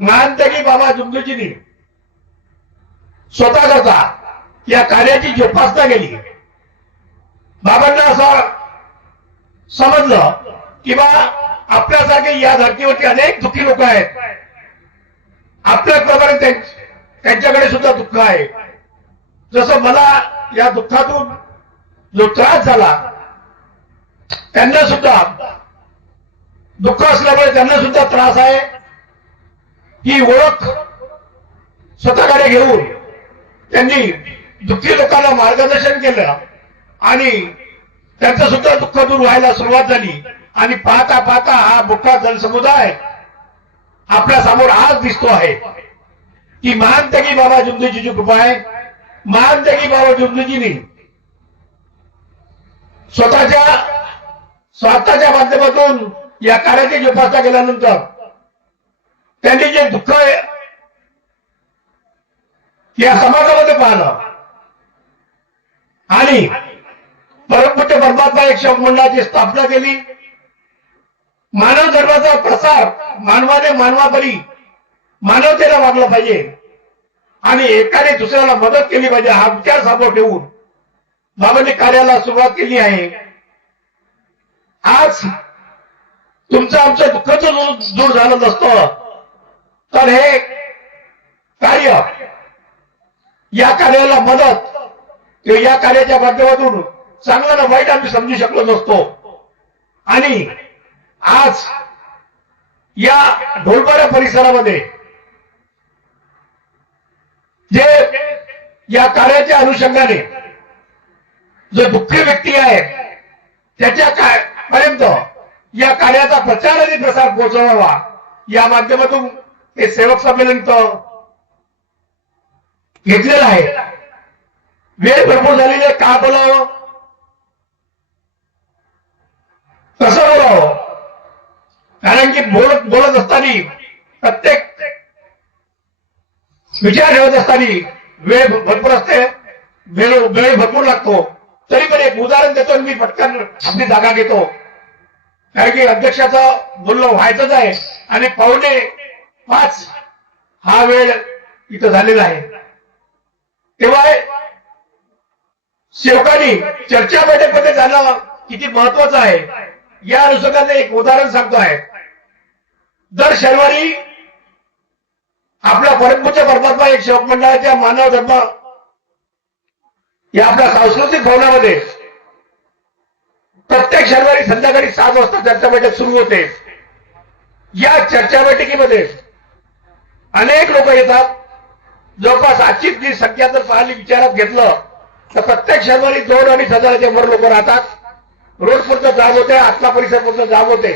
महानतगी बाबा जुमदुजींनी स्वतः करता या कार्याची जोपासना केली। बाबांना असं समजलं की बा आपल्यासारखे या धर्तीवरती अनेक दुःखी लोक आहेत, आपल्याप्रमाणे त्यांच्याकडे सुद्धा दुःख आहे। जसं मला या दुःखातून जो त्रास झाला त्यांना सुद्धा दुःख असल्यामुळे त्यांना सुद्धा त्रास आहे। ही ओळख स्वतःकडे घेऊन त्यांनी दुःखी लोकांना मार्गदर्शन केलं आणि त्यांचं सुद्धा दुःख दूर व्हायला सुरुवात झाली। आणि पाहता पाहता हा मोठा जनसमुदाय आपल्या समोर आज दिसतो आहे की महानतगी बाबा जुमदुजीची कृपा आहे। महानतगी बाबा जुमदुजींनी स्वतःच्या स्वार्थाच्या माध्यमातून या कार्याची जोपासना केल्यानंतर त्यांनी जे दुःख या समाजामध्ये पाहिलं आणि परमपूज्य परमात्मा एक शोक मंडळाची स्थापना केली। मानव धर्माचा प्रसार मानवाने मानवापरी मानवतेला वागलं पाहिजे आणि एकाने दुसऱ्याला मदत केली पाहिजे हा विचार समोर ठेवून बाबांनी कार्याला सुरुवात केली आहे। आज तुमचं आमचं दुःख दूर झालं नसतं तर हे कार्य या कार्याला मदत किंवा या कार्याच्या माध्यमातून चांगलं ना वाईट आम्ही समजू शकलो नसतो। आणि आज या ढोलबारा परिसरामध्ये जे या कार्याच्या अनुषंगाने जो दुःखी व्यक्ती आहे त्याच्या पर्यंत या कार्याचा प्रचार आणि प्रसार पोहोचवावा या माध्यमातून हे सेवक संमेलन घेतलेलं आहे। वेळ भरपूर झालेली आहे, का बोलावं कसं बोलावं, कारण की बोलत असताना प्रत्येक विचार ठेवत असताना वेळ भरपूर असते, वेळ भरपूर लागतो। तरी पण एक उदाहरण देतो मी पटकन आपली जागा घेतो, कारण की अध्यक्षाचं बोलणं व्हायचंच आहे आणि 4:45 हा वेळ इथं झालेला आहे। तेव्हा सेवकांनी चर्चा बैठकमध्ये जाणं किती महत्वाचं आहे या अनुषंगाने एक उदाहरण सांगतो आहे। दर शनिवारी आपल्या परमपूज्य परमात्मा एक सेवक मंडळाच्या मानव धर्म या आपल्या सांस्कृतिक भवनामध्ये प्रत्येक शनिवारी संध्याकाळी 7 वाजता चर्चा बैठक सुरू होते। या चर्चा बैठकीमध्ये अनेक लोक येतात। जवळपास आजची जी संख्या जर पाहिली विचारात घेतलं तर प्रत्येक शनिवारी 2-2.5 हजाराच्या वर लोक राहतात। रोड पुरतं जाम होते, आतला परिसर पुरतं जाम होते।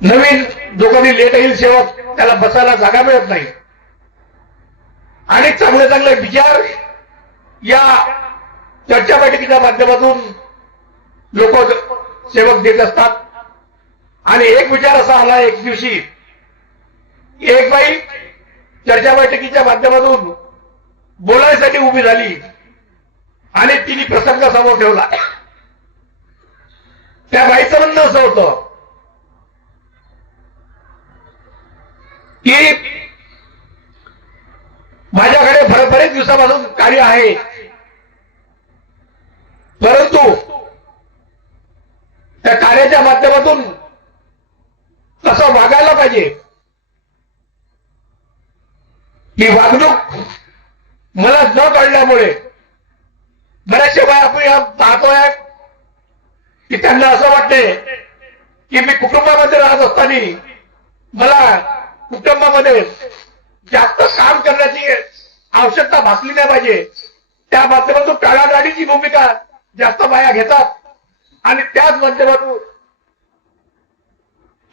नवीन जो कोणी लेट येईल सेवक त्याला बसायला जागा मिळत नाही आणि चांगले चांगले विचार या चर्चा बैठकीच्या माध्यमातून लोक सेवक देत असतात। आणि एक विचार असा आला, एक दिवशी एक बाई चर्चा बैठकीच्या माध्यमातून बोलायसाठी उभी झाली आणि तिने प्रसंग समोर ठेवला। त्या बाईचं म्हणणं असं होतं की माझ्याकडे बरेच दिवसापासून कार्य आहे, परंतु त्या कार्याच्या माध्यमातून कसं वागायला पाहिजे ही वागणूक मला न कळल्यामुळे बऱ्याचशा बाया आपण पाहतोय की त्यांना असं वाटते की मी कुटुंबामध्ये राहत असताना मला कुटुंबामध्ये जास्त काम करण्याची आवश्यकता भासली नाही पाहिजे, त्या माध्यमातून टाळाटाळीची भूमिका जास्त बाया घेतात आणि त्याच माध्यमातून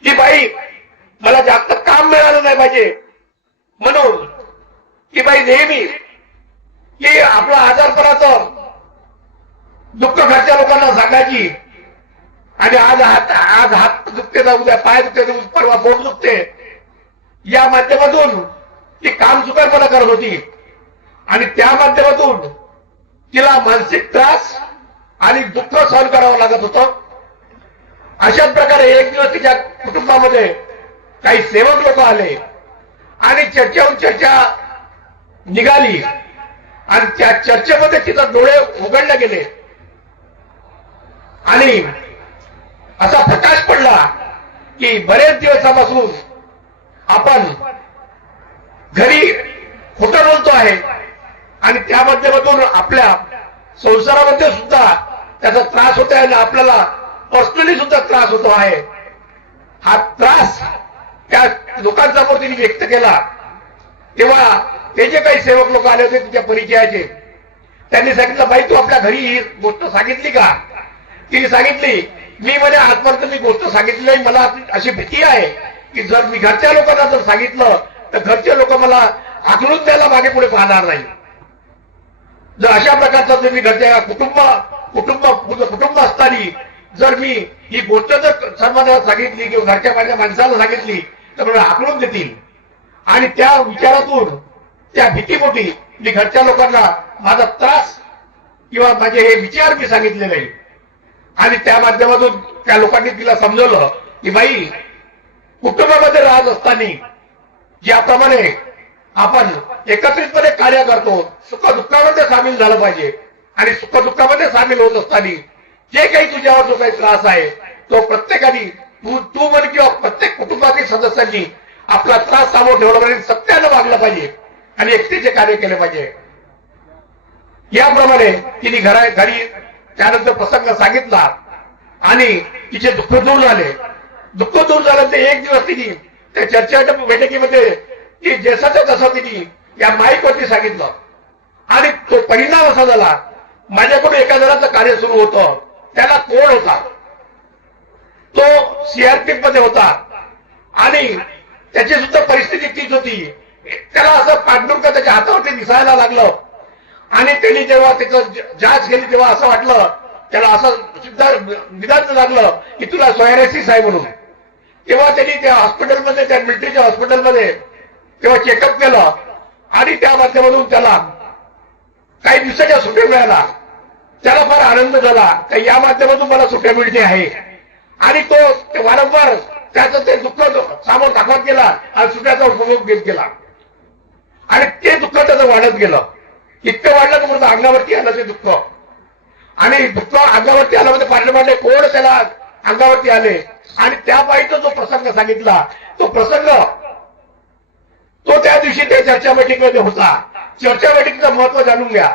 की बाई मला जास्त काम मिळालं नाही पाहिजे म्हणून की बाई नेहमी की आपलं आजारपणाचं दुःख घरच्या लोकांना सांगायची आणि आज हात दुखते तर उद्या पाय दुखते तर परवा पोट दुखते या माध्यमातून ती काम चुकारपणा करत होती आणि त्या माध्यमातून तिला मानसिक त्रास आणि दुःख सहन करावं लागत होतं। अशाच प्रकारे एक दिवस तिच्या कुटुंबामध्ये काही सेवक लोक आले आणि चर्चेहून चर्चा निघाली आणि त्या चर्चेमध्ये तिथं डोळे उघडले गेले आणि असा प्रकाश पडला की बरेच दिवसापासून आपण घरी खोटं बोलतो आहे आणि त्या माध्यमातून आपल्या संसारामध्ये सुद्धा त्याचा त्रास होत आहे आणि आपल्याला पर्सनली सुद्धा त्रास होतो आहे. हा त्रास त्या लोकांसमोर तिने व्यक्त केला. तेव्हा ते जे काही सेवक लोक आले होते तिच्या परिचयाचे, त्यांनी सांगितलं, बाई तू आपल्या घरी ही गोष्ट सांगितली का? तिने सांगितली, मी म्हणजे आजपर्यंत मी गोष्ट सांगितली नाही. मला अशी भीती आहे की जर मी घरच्या लोकांना जर सांगितलं तर घरचे लोक मला आकलून द्यायला मागे पुढे पाहणार नाही. जर अशा प्रकारचा जर मी घरच्या कुटुंब असताना जर मी ही गोष्ट जर सर्वांना सांगितली किंवा घरच्या माझ्या माणसाला सांगितली तर मला आकलून देतील. आणि त्या विचारातून त्या भीतीपोटी मी घरच्या लोकांना माझा त्रास किंवा माझे हे विचार मी सांगितले नाही. आणि त्या माध्यमातून त्या लोकांनी तिला समजवलं की बाई, कुटुंबामध्ये राहत असताना ज्याप्रमाणे आपण एकत्रितपणे कार्य करतो, सुखदुःखामध्ये सामील झालं पाहिजे. आणि सुखदुःखामध्ये सामील होत असताना जे काही तुझ्यावर जो काही त्रास आहे तो प्रत्येकाने तू म्हण किंवा प्रत्येक कुटुंबातील सदस्यांनी आपला त्रास समोर ठेवला पाहिजे, सत्यानं वागलं पाहिजे आणि एकतेचे कार्य केले पाहिजे. याप्रमाणे तिने घरी त्यानंतर प्रसंग सांगितला आणि तिचे दुःख दूर झाले. दुःख दूर झालं ते एक दिवस तिने त्या चर्चेच्या बैठकीमध्ये ती जसाच्या तसा तिने या माईकवरती सांगितलं. आणि तो परिणाम असा झाला, माझ्याकडून एका जणाचं कार्य सुरू होतं, त्याला कोण होता, तो सीआरपीएफ मध्ये होता आणि त्याची सुद्धा परिस्थिती तीच होती. त्याला असं पाठदुर्ग त्याच्या हातावरती दिसायला लागलं आणि त्यांनी जेव्हा त्याचं जांच केली तेव्हा असं वाटलं, त्याला असं सुद्धा निदान लागलं की तुला सोयरेसिस आहे म्हणून. तेव्हा त्यांनी त्या हॉस्पिटलमध्ये, त्या मिलिटरीच्या हॉस्पिटलमध्ये तेव्हा चेकअप केलं आणि त्या माध्यमातून त्याला काही दिवसाच्या सुट्ट्या मिळाला. त्याला फार आनंद झाला की या माध्यमातून मला सुट्ट्या मिळते आहे. आणि तो वारंवार त्याचं ते दुःख सामोर दाखवत गेला आणि सुट्ट्याचा उपभोग घेत गेला आणि ते दुःख त्याचं वाढत गेलं. इतकं वाढलं तर म्हणून अंगावरती आलं ते दुःख. आणि दुःख अंगावरती आलं म्हणजे पांढरे कोण त्याला अंगावरती आले. आणि त्या बाईचा जो प्रसंग सांगितला तो प्रसंग तो त्या दिवशी त्या चर्चा बैठकीमध्ये होता. चर्चा बैठकीचं महत्व जाणून घ्या.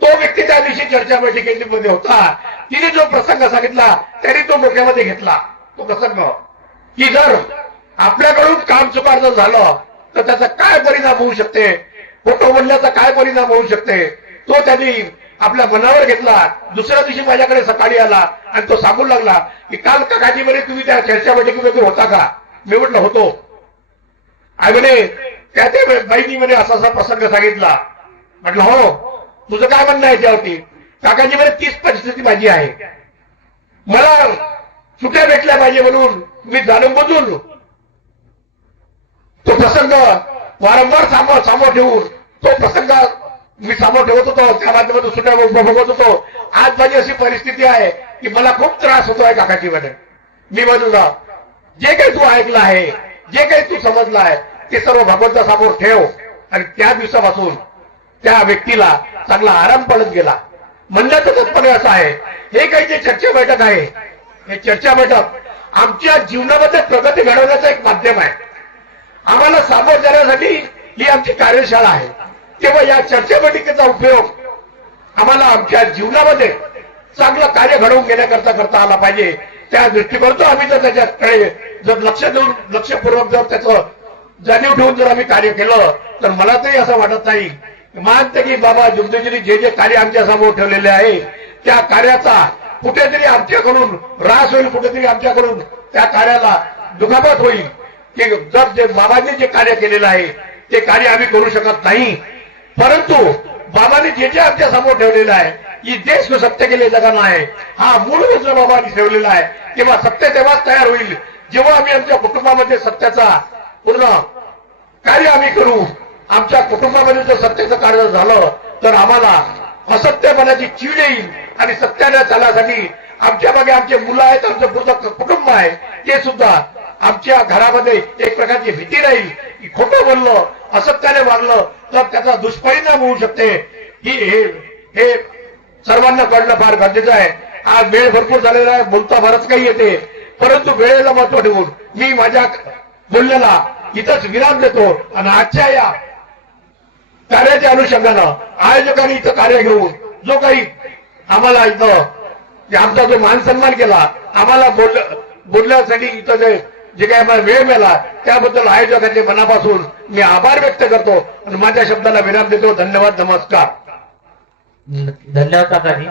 तो व्यक्ती त्या दिवशी चर्चा बैठकीमध्ये होता. तिने जो प्रसंग सांगितला त्यांनी तो डोक्यामध्ये घेतला. तो प्रसंग की जर आपल्याकडून काम चुकारचं झालं तर त्याचा काय परिणाम होऊ शकते, खोटं बोलण्याचा काय परिणाम होऊ शकते, तो त्यांनी आपल्या मनावर घेतला. दुसऱ्या दिवशी माझ्याकडे सकाळी आला आणि तो सांगू लागला की काल काकाजी म्हणे तुम्ही त्या चर्चा बैठकीमध्ये होता का? मी म्हटलं होतो. आणि म्हणे त्या बाईनी म्हणे असा असा प्रसंग सांगितला. म्हटलं हो, तुझं काय म्हणणं आहे त्यावरती? काकाजी म्हणे तीच परिस्थिती माझी आहे, मला सुट्ट्या भेटल्या पाहिजे म्हणून मी जाणून बदलून तो प्रसंग वारंवार समोर ठेवून तो प्रसंग मी समोर ठेवत होतो. त्या माध्यमातून सुट्ट्या बघत होतो. आज माझी अशी परिस्थिती आहे की मला खूप त्रास होतोय काकाजी मध्ये. मी म्हणलं जे काही तू ऐकलं आहे, जे काही तू समजलं आहे ते सर्व भगवंता समोर ठेव. आणि त्या दिवसापासून त्या व्यक्तीला चांगला आराम पडत गेला. म्हणण्याचं तात्पर्य असं आहे, हे काही जे चर्चा बैठक आहे, हे चर्चा बैठक आमच्या जीवनामध्ये प्रगती घडवण्याचं एक माध्यम आहे. आम्हाला सामोर जाण्यासाठी ही आमची कार्यशाळा आहे. तेव्हा या चर्चा बैठकीचा उपयोग आम्हाला आमच्या जीवनामध्ये चांगलं कार्य घडवून घेण्याकरता करता आला पाहिजे. त्या दृष्टिकोनातून आम्ही जर त्याच्याकडे जर लक्ष देऊन लक्षपूर्वक जर त्याचं जाणीव ठेवून जर आम्ही कार्य केलं तर मला तरी असं वाटत नाही मानते की बाबा जुगदुजींनी जे जे कार्य आमच्या समोर ठेवलेले आहे त्या कार्याचा कुठेतरी आमच्याकडून ऱ्हास होईल, कुठेतरी आमच्याकडून त्या कार्याला दुखापत होईल. की जर जे बाबांनी जे कार्य केलेलं आहे ते कार्य आम्ही करू शकत नाही. परंतु बाबांनी जे जे आमच्या समोर ठेवलेलं आहे की देश को सत्य केले जगाना आहे, हा मूळ मंत्र बाबांनी ठेवलेला आहे. तेव्हा सत्य तेव्हाच तयार होईल जेव्हा आम्ही आमच्या कुटुंबामध्ये सत्याचा पूर्ण कार्य आम्ही करू. आमच्या कुटुंबामध्ये जर सत्याचं कार्य झालं तर आम्हाला असत्यपणाची चीड येईल आणि सत्याने चालण्यासाठी आमच्या मागे आमचे मुलं आहेत, आमचं पूर्ण कुटुंब आहे ते सुद्धा आमच्या घरामध्ये एक प्रकारची भीती राहील की खोटं बोललं असत्याने वागलं तर त्याचा दुष्परिणाम होऊ शकते की हे सर्वांना कळणं फार गरजेचं आहे. आज वेळ भरपूर झालेला आहे, बोलता बरंच काही येते, परंतु वेळेला महत्व ठेवून मी माझ्या बोलण्याला इथंच विराम देतो आणि आजच्या या कार्याच्या अनुषंगानं आयोजकांनी इथं कार्य घेऊन जो काही आम्हाला इथं आमचा जो मान सन्मान केला, आम्हाला बोलण्यासाठी इथं जे काही आम्हाला वेळ मिळाला त्याबद्दल आयोजकांचे मनापासून मी आभार व्यक्त करतो आणि माझ्या शब्दाला विराम देतो. धन्यवाद, नमस्कार. धन्यवाद काकाजी.